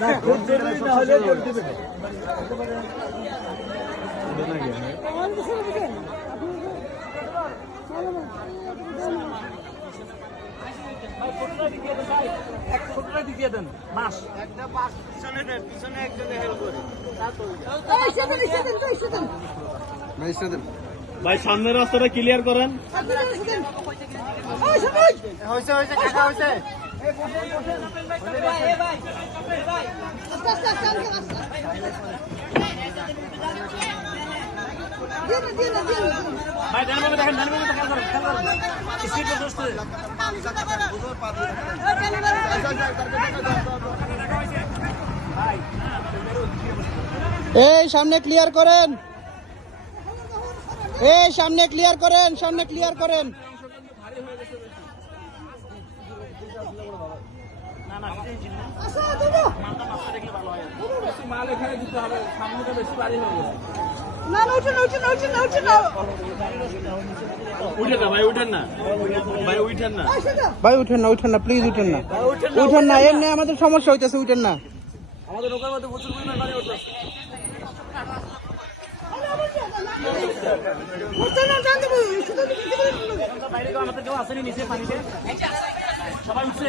না খুব জরুরি না হলে জোর দেবে না। ভাই সামনের রাস্তাটা ক্লিয়ার করেন। এই সামনে ক্লিয়ার করেন, এই সামনে ক্লিয়ার করেন, সামনে ক্লিয়ার করেন। মাল এখানে দিতে হবে, সামনেটা বেশি বাড়ি হয়ে গেছে। উঠেন না ভাই, উঠেন না ভাই, উঠেন না ভাই, উঠেন না, উঠেন না, প্লিজ উঠেন না, উঠেন না, এমনি আমাদের সমস্যা হইতেছে, উঠেন না। আমাদের নৌকার মধ্যে প্রচুর পরিমাণ পানি উঠতেছে। বাইরে আমাদের কেউ আসেনি নিচে পানিতে, সবাই উঠছে।